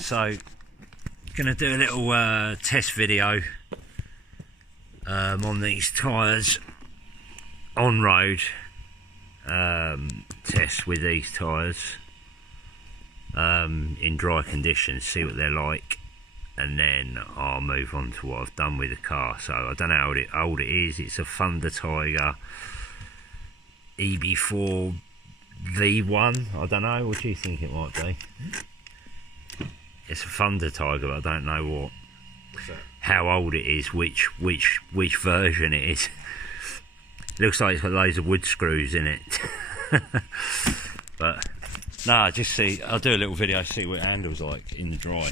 So gonna do a little test video on these tyres on road, test with these tyres in dry conditions, see what they're like, and then I'll move on to what I've done with the car. So I don't know how old it is. It's a Thunder Tiger EB4 V1. I don't know, what do you think it might be? It's a Thunder Tiger, but I don't know how old it is, which version it is. Looks like it's got loads of wood screws in it. But no, just see, I'll do a little video, see what it handles like in the dry.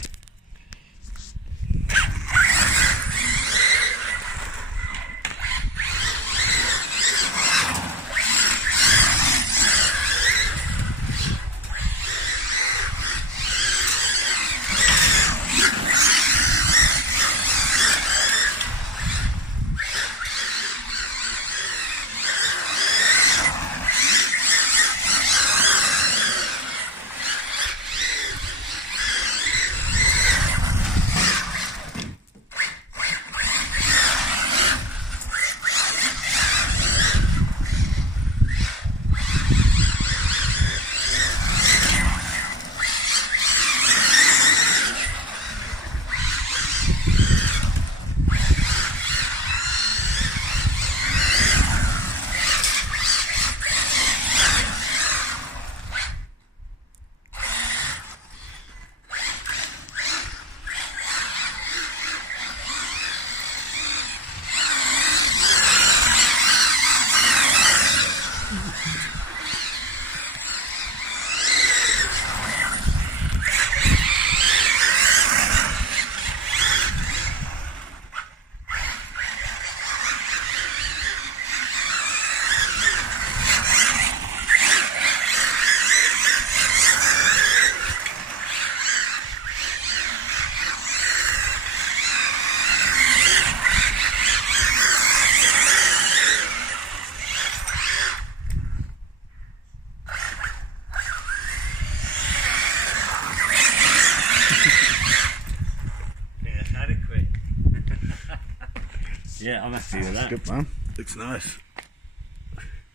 Yeah, I'm happy with that. Good, man. Looks nice.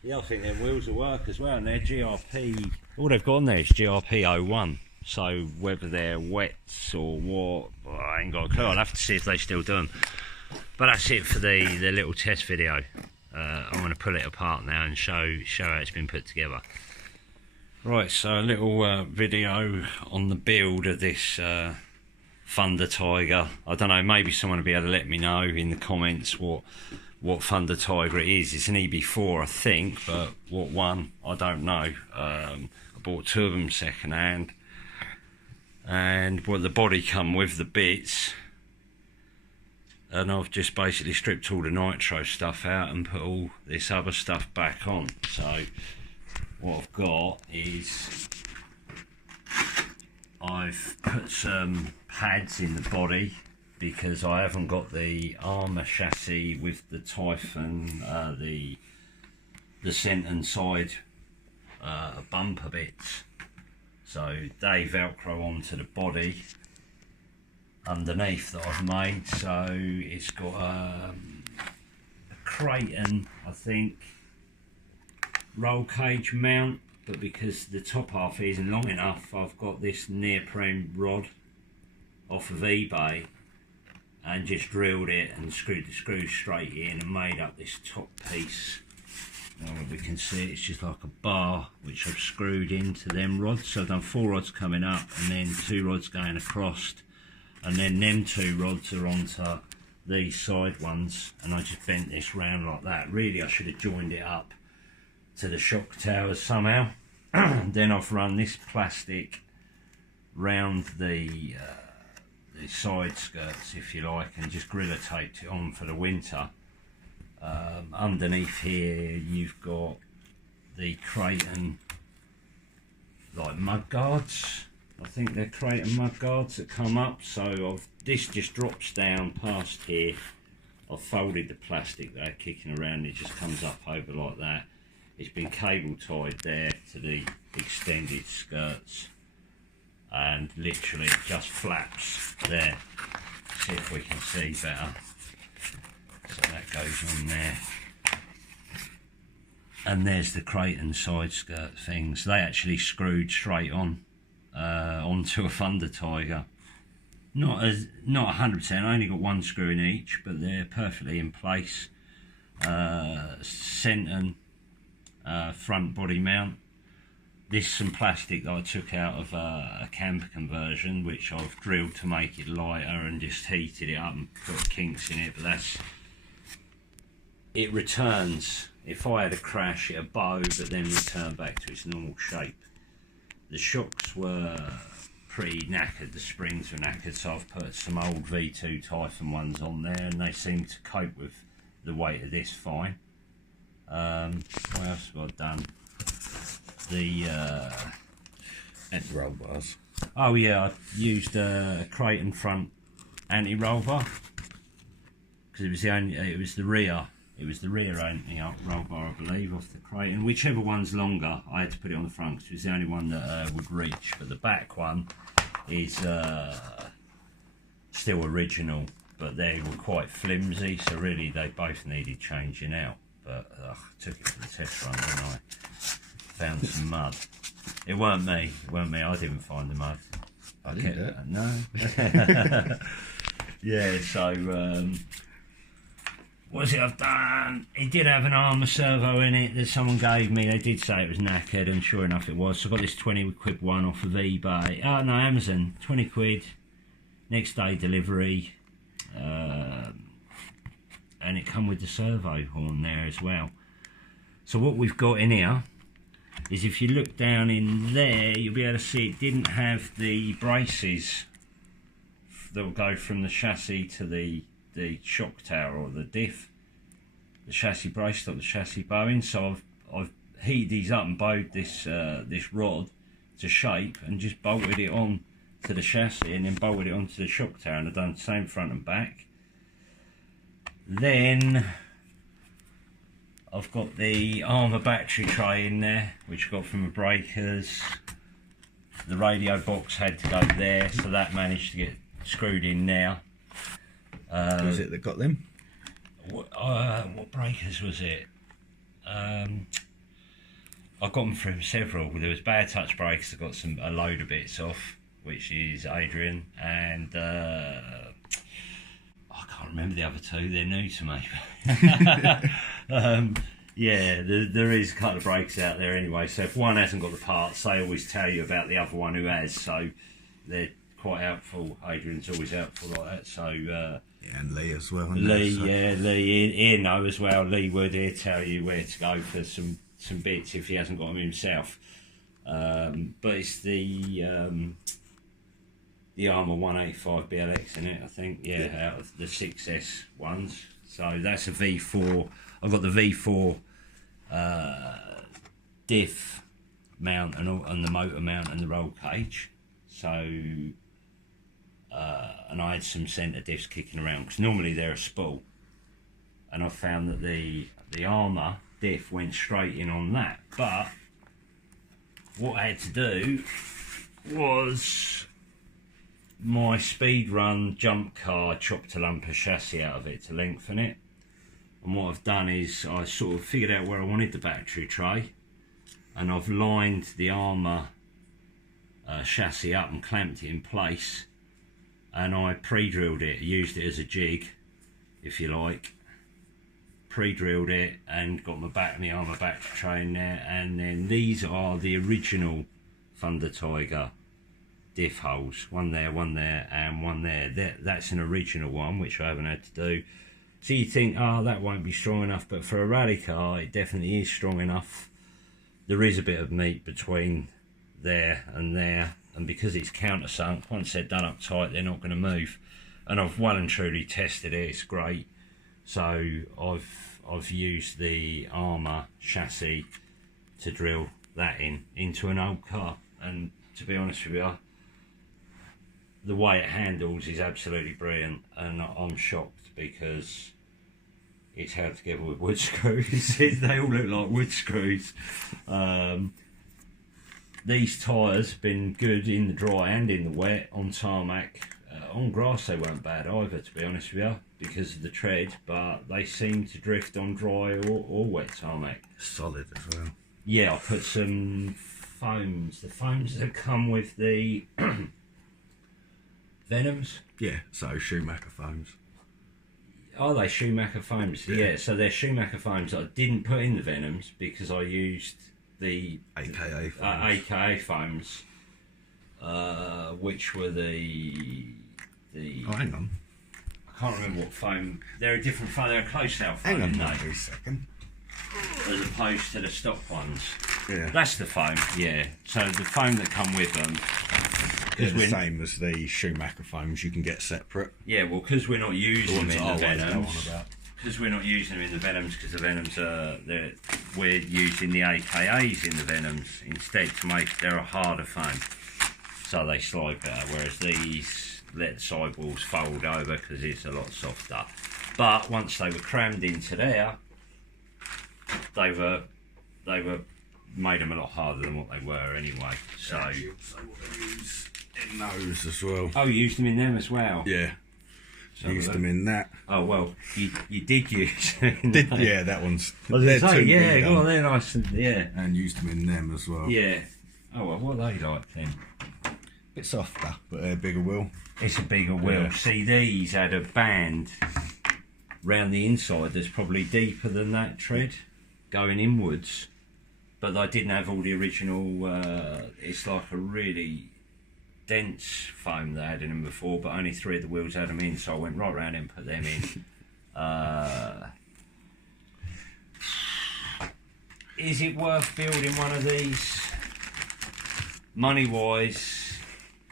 Yeah, I think their wheels will work as well, and they're GRP. All they've got on there is GRP 01. So whether they're wets or what, well, I ain't got a clue. I'll have to see if they still do them. But that's it for the little test video. I'm going to pull it apart now and show how it's been put together. Right, so a little video on the build of this Thunder Tiger. I don't know, maybe someone will be able to let me know in the comments what Thunder Tiger it is. It's an EB4 I think, but what one I don't know. I bought two of them second hand, and well, the body come with the bits, and I've just basically stripped all the nitro stuff out and put all this other stuff back on. So what I've got is I've put some pads in the body because I haven't got the armour chassis with the Typhon, the centre and side bumper bits. So they velcro onto the body underneath that I've made. So it's got a Creighton, I think, roll cage mount, but because the top half isn't long enough, I've got this neoprene rod off of eBay and just drilled it and screwed the screws straight in and made up this top piece. Now we can see it's just like a bar which I've screwed into them rods. So I've done 4 rods coming up and then 2 rods going across, and then them 2 rods are onto these side ones, and I just bent this round like that. Really I should have joined it up to the shock towers somehow. Then I've run this plastic round the side skirts, if you like, and just gorilla taped it on for the winter. Underneath here you've got the Creighton like mud guards. I think they're Creighton mud guards that come up. So this just drops down past here. I've folded the plastic there kicking around, it just comes up over like that. It's been cable tied there to the extended skirts. and literally it just flaps there. See if we can see better. So that goes on there. And there's the Creighton side skirt things. They actually screwed straight on onto a Thunder Tiger. Not 100%. I only got one screw in each, but they're perfectly in place. Centon front body mount. This is some plastic that I took out of a camper conversion, which I've drilled to make it lighter and just heated it up and put kinks in it. But it returns. If I had a crash, it'd bow, but then return back to its normal shape. The shocks were pretty knackered, the springs were knackered, so I've put some old V2 Typhon ones on there, and they seem to cope with the weight of this fine. What else have I done? The anti-roll bars. Oh yeah, I used a Creighton front anti-roll bar because it was the rear anti-roll bar, I believe, off the Creighton. Whichever one's longer, I had to put it on the front because it was the only one that would reach. But the back one is still original, but they were quite flimsy, so really they both needed changing out. But I took it for the test run, didn't I? Found some mud. It weren't me. I didn't find the mud. I didn't do it. No. Yeah. So what was it I've done? It did have an armour servo in it that someone gave me. They did say it was knackered, and sure enough it was. So I got this 20 quid one off of eBay. Oh no, Amazon. 20 quid. Next day delivery. And it come with the servo horn there as well. So what we've got in here is, if you look down in there, you'll be able to see it didn't have the braces that will go from the chassis to the shock tower or the diff. The chassis brace stop the chassis bowing. So I've heated these up and bowed this rod to shape and just bolted it on to the chassis and then bolted it onto the shock tower, and I've done the same front and back. Then I've got the armour battery tray in there, which I got from the breakers. The radio box had to go there, so that managed to get screwed in now. Who was it that got them? What breakers was it? I got them from several. There was badtouch breakers. I got a load of bits off, which is Adrian, and I can't remember the other two. They're new to me. Yeah, there is a couple of breaks out there anyway, so if one hasn't got the parts, they always tell you about the other one who has, so they're quite helpful. Adrian's always helpful like that, so yeah, and Lee as well. Lee, so. Yeah, Lee, he'll know as well. Lee would, he'll tell you where to go for some bits if he hasn't got them himself. But it's the Armour 185 BLX in it, I think, yeah, out of the 6S ones. So that's a V4. I've got the V4 diff mount and the motor mount and the roll cage. So, and I had some centre diffs kicking around because normally they're a spool, and I found that the Armour diff went straight in on that. But what I had to do was my speed run jump car chopped a lump of chassis out of it to lengthen it. And what I've done is I sort of figured out where I wanted the battery tray, and I've lined the Armour chassis up and clamped it in place, and I pre-drilled it, used it as a jig if you like, pre-drilled it and got my Armour battery tray in there. And then these are the original Thunder Tiger diff holes, one there and one there. That's an original one which I haven't had to do. So you think, oh, that won't be strong enough, but for a rally car it definitely is strong enough. There is a bit of meat between there, and because it's countersunk, once they're done up tight they're not going to move. And I've well and truly tested it, it's great. So I've used the Armour chassis to drill that into an old car, and to be honest with you, the way it handles is absolutely brilliant, and I'm shocked because it's held together with wood screws. They all look like wood screws. these tyres have been good in the dry and in the wet. On tarmac, on grass they weren't bad either, to be honest with you, because of the tread, but they seem to drift on dry or wet tarmac. Solid as well. Yeah, I put some foams, the foams that come with the Venoms. Yeah, so Schumacher foams. Are they Schumacher foams? Yeah, so they're Schumacher foams. I didn't put in the Venoms because I used the AKA foams. AKA foams, which were the. Oh, hang on. I can't remember what foam. They're a different foam. They're a closed cell foam. Hang on a second. As opposed to the stock ones. Yeah. That's the foam. Yeah. So the foam that come with them. They're the same as the Schumacher foams. You can get separate. Yeah. Well, because we're not using them in the Venoms. About. Because we're not using them in the Venoms, because the Venoms are, we're using the AKAs in the Venoms instead to make, they're a harder foam, so they slide better, whereas these let the sidewalls fold over because it's a lot softer. But once they were crammed into there, they made them a lot harder than what they were anyway. So what I use in those as well. Oh, you used them in them as well? Yeah. Used them in that. Oh well, you did use them. Yeah, that one's. They're yeah, well they're nice and yeah. And used them in them as well. Yeah. Oh well, what are they like then? Bit softer, but they're a bigger wheel. It's a bigger wheel. Yeah. See, these had a band round the inside that's probably deeper than that tread, going inwards. But they didn't have all the original. It's like a really dense foam they had in them before, but only 3 of the wheels had them in, so I went right round and put them in. Is it worth building one of these? Money wise,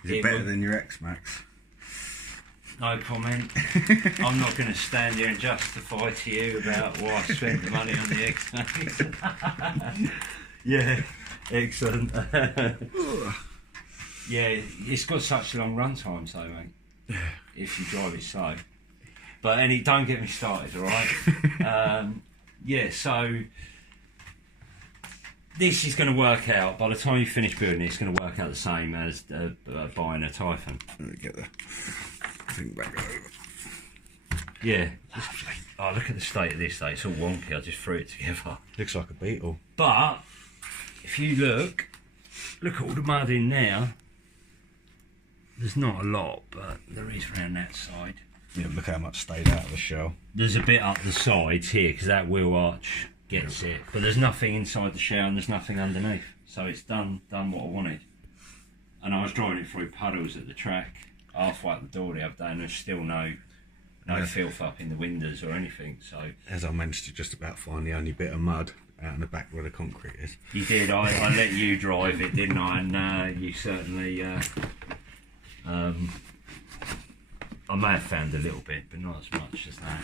Is it better than your X-Max? No comment. I'm not going to stand here and justify to you about why I spent the money on the X-Max. Yeah, excellent. Yeah, it's got such long run times though, mate. If you drive it slow. But don't get me started, alright? Yeah, so this is going to work out, by the time you finish building it, it's going to work out the same as buying a Typhon. Let me get the thing back over. Yeah. Oh, look at the state of this though, it's all wonky, I just threw it together. Looks like a Beetle. But, if you look at all the mud in there. There's not a lot, but there is around that side. Yeah, look how much stayed out of the shell. There's a bit up the sides here, because that wheel arch gets it. But there's nothing inside the shell and there's nothing underneath. So it's done what I wanted. And I was driving it through puddles at the track, halfway up the door the other day, and there's still no filth up in the windows or anything. So as I managed to just about find the only bit of mud out in the back where the concrete is. You did. I let you drive it, didn't I? And you certainly... I may have found a little bit, but not as much as that.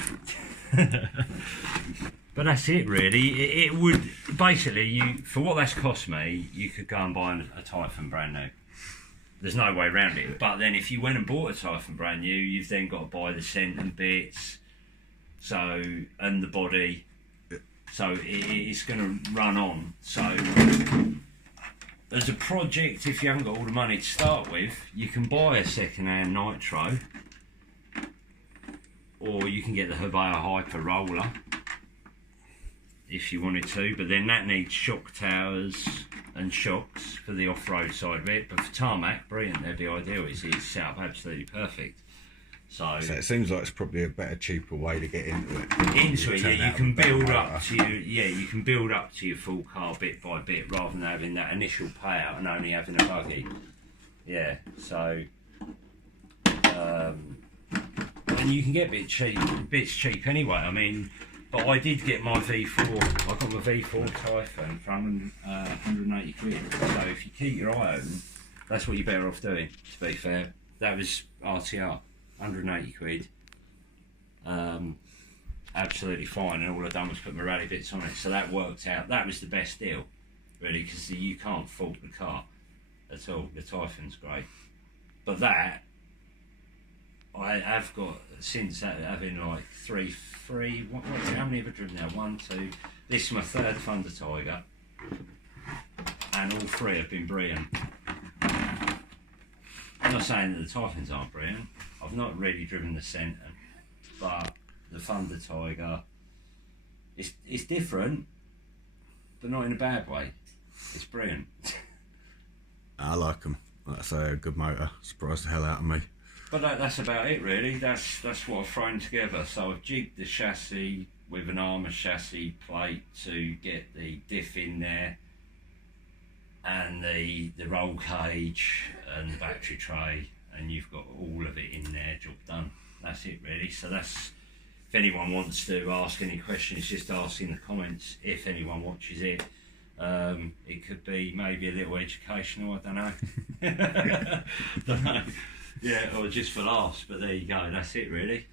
But that's it, really. It would basically, for what that's cost me, you could go and buy a Typhon brand new. There's no way around it. But then, if you went and bought a Typhon brand new, you've then got to buy the scent and bits, and the body. So it's going to run on. So as a project, if you haven't got all the money to start with, you can buy a second-hand nitro, or you can get the Hubea Hyper roller if you wanted to, but then that needs shock towers and shocks for the off-road side of it. But for tarmac, brilliant, they'd be ideal. It's set up absolutely perfect. So it seems like it's probably a better, cheaper way to get into it. Yeah, you can build up to you can build up to your full car bit by bit, rather than having that initial payout and only having a buggy. Yeah, so and you can get bits cheap anyway. I mean, but I did get my V4. I got my V4 Typhon for 180 quid. So if you keep your eye open, that's what you're better off doing. To be fair, that was RTR. 180 quid, absolutely fine, and all I've done was put my rally bits on it, so that worked out. That was the best deal, really, because you can't fault the car at all. The Typhon's great, but that I have got since having like three. How many have I driven now? 1, 2. This is my 3rd Thunder Tiger, and all three have been brilliant. I'm not saying that the Typhons aren't brilliant. I've not really driven the Centre, but the Thunder Tiger, it's different, but not in a bad way. It's brilliant. I like them. Like I say, a good motor. Surprised the hell out of me. But that's about it really. That's what I've thrown together. So I've jigged the chassis with an armour chassis plate to get the diff in there, and the roll cage and the battery tray, and you've got all of it in there, job done. That's it really. So that's, if anyone wants to ask any questions, just ask in the comments if anyone watches it. It could be maybe a little educational, I don't know. Don't know. Yeah, or just for laughs, but there you go, that's it really.